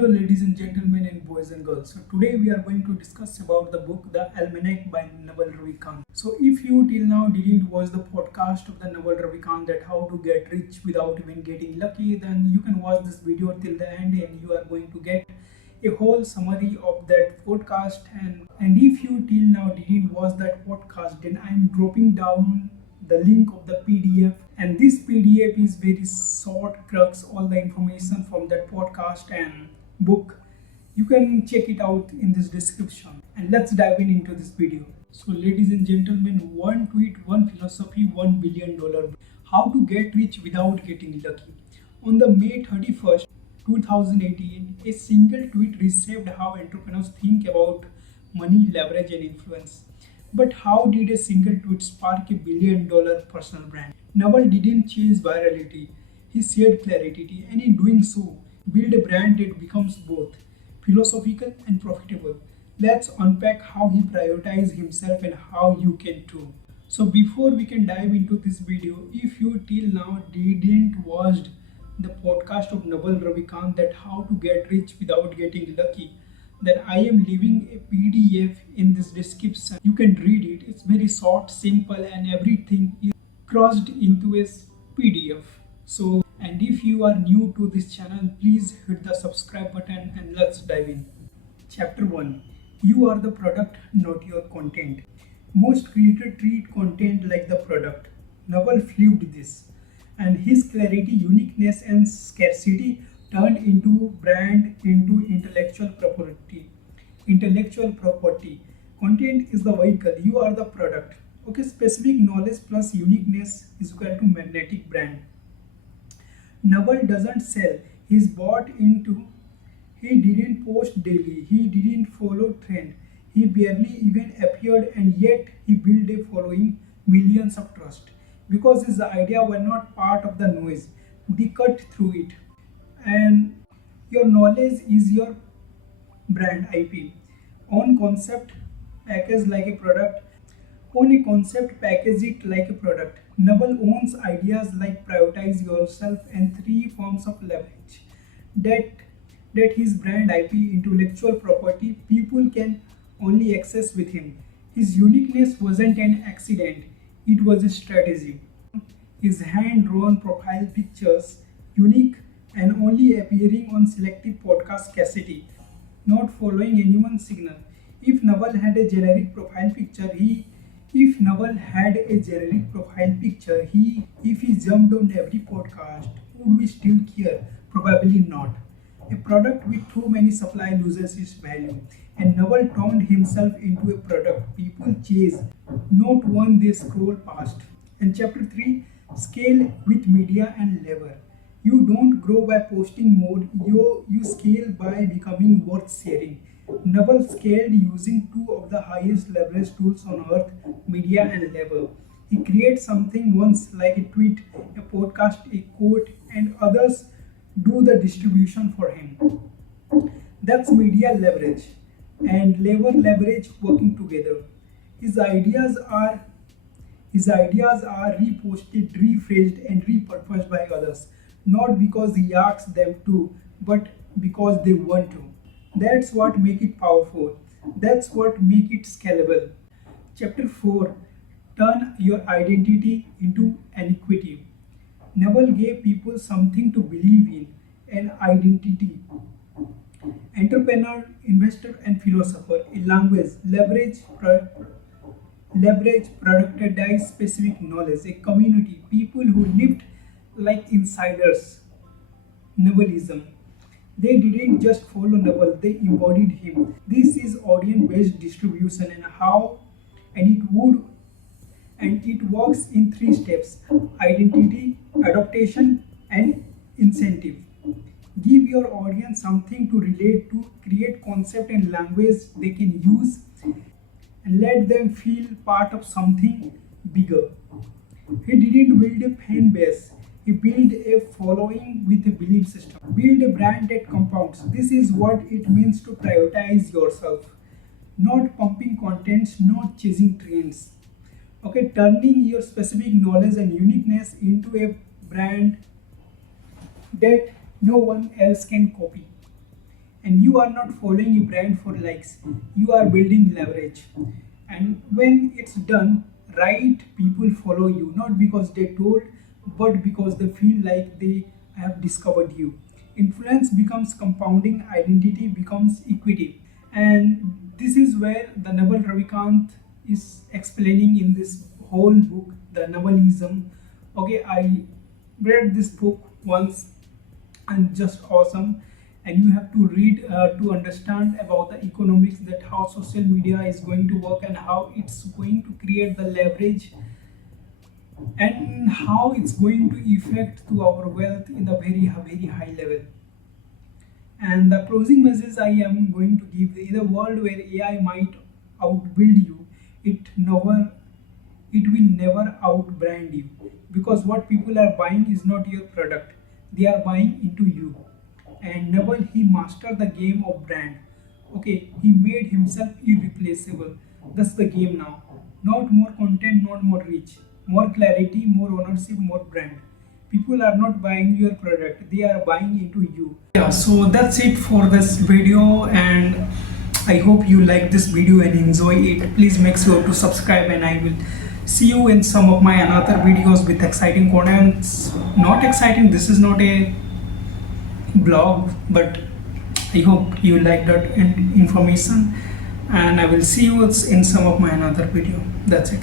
Hello ladies and gentlemen and boys and girls. So today we are going to discuss about the book The Almanac by Naval Ravikant. So if you till now didn't watch the podcast of the Naval Ravikant that how to get rich without even getting lucky, then you can watch this video till the end and you are going to get a whole summary of that podcast. And if you till now didn't watch that podcast, then I'm dropping down the link of the PDF, and this PDF is very short crux all the information from that podcast and book. You can check it out in this description, and let's dive into this video. So ladies and gentlemen, one tweet, one philosophy, $1 billion. How to get rich without getting lucky. On the May 31st 2018, a single tweet reshaped how entrepreneurs think about money, leverage, and influence. But how did a single tweet spark $1 billion personal brand? Naval didn't chase virality, he shared clarity, and in doing so, build a brand that becomes both philosophical and profitable. Let's unpack how he prioritized himself and how you can too. So before we can dive into this video, if you till now didn't watch the podcast of Naval Ravikant that how to get rich without getting lucky, that I am leaving a PDF in this description. You can read it. It's very short, simple, and everything is crossed into a PDF. So, and if you are new to this channel, please hit the subscribe button and let's dive in. Chapter 1. You are the product, not your content. Most creators treat content like the product. Naval flipped this, and his clarity, uniqueness, and scarcity turned into brand into intellectual property. Intellectual property. Content is the vehicle, you are the product. Okay, specific knowledge plus uniqueness is equal to magnetic brand. Naval doesn't sell, he's bought into. He didn't post daily, he didn't follow trend, he barely even appeared, and yet he built a following, millions of trust. Because his idea were not part of the noise, they cut through it. And your knowledge is your brand IP. Own concept, package like a product. Own a concept, package it like a product. Naval owns ideas like prioritize yourself and three forms of leverage. That that his brand IP, intellectual property, people can only access with him. His uniqueness wasn't an accident, it was a strategy. His hand-drawn profile pictures, unique and only appearing on selective podcast cassette, not following anyone's signal. If Naval had a generic profile picture, if he jumped on every podcast, would we still care? Probably not. A product with too many supply loses its value, and Naval turned himself into a product people chase, not one they scroll past. And chapter 3, scale with media and lever. You don't grow by posting more, you scale by becoming worth sharing. Naval scaled using two of the highest leverage tools on earth, media and lever. He creates something once like a tweet, a podcast, a quote, and others do the distribution for him. That's media leverage and lever leverage working together. His ideas are his ideas are reposted, rephrased, and repurposed by others, not because he asks them to, but because they want to. That's what make it powerful. That's what make it scalable. Chapter 4. Turn your identity into an equity. Naval gave people something to believe in, an identity. Entrepreneur, investor, and philosopher, a language, leverage, productize specific knowledge, a community, people who lived like insiders. Navalism. They didn't just follow Naval, they embodied him. This is audience-based distribution and it would and it works in three steps: identity, adaptation, and incentive. Give your audience something to relate to, create concept and language they can use, and let them feel part of something bigger. He didn't build a fan base, he built a following with a belief system. Build a brand that compounds. This is what it means to prioritize yourself. Not pumping contents, not chasing trends. Okay, turning your specific knowledge and uniqueness into a brand that no one else can copy. and you are not following a brand for likes, you are building leverage. And when it's done right, people follow you not because they told, but because they feel like they have discovered you. Influence becomes compounding, identity becomes equity. And this is where the Naval Ravikant is explaining in this whole book, the Navalism. Okay, I read this book once and just awesome. And you have to read to understand about the economics, that how social media is going to work and how it's going to create the leverage and how it's going to affect to our wealth in the very high level. And the closing message I am going to give: in a world where AI might outbuild you, it will never outbrand you, because what people are buying is not your product, they are buying into you. And Naval, he mastered the game of brand. Okay, he made himself irreplaceable. That's the game now. Not more content, not more reach, more clarity, more ownership, more brand. People are not buying your product, they are buying into you. Yeah, so that's it for this video, and I hope you like this video and enjoy it. Please make sure to subscribe, and I will see you in some of my another videos with exciting contents. Not exciting, this is not a blog, but I hope you like that information, and I will see you in some of my another video. That's it.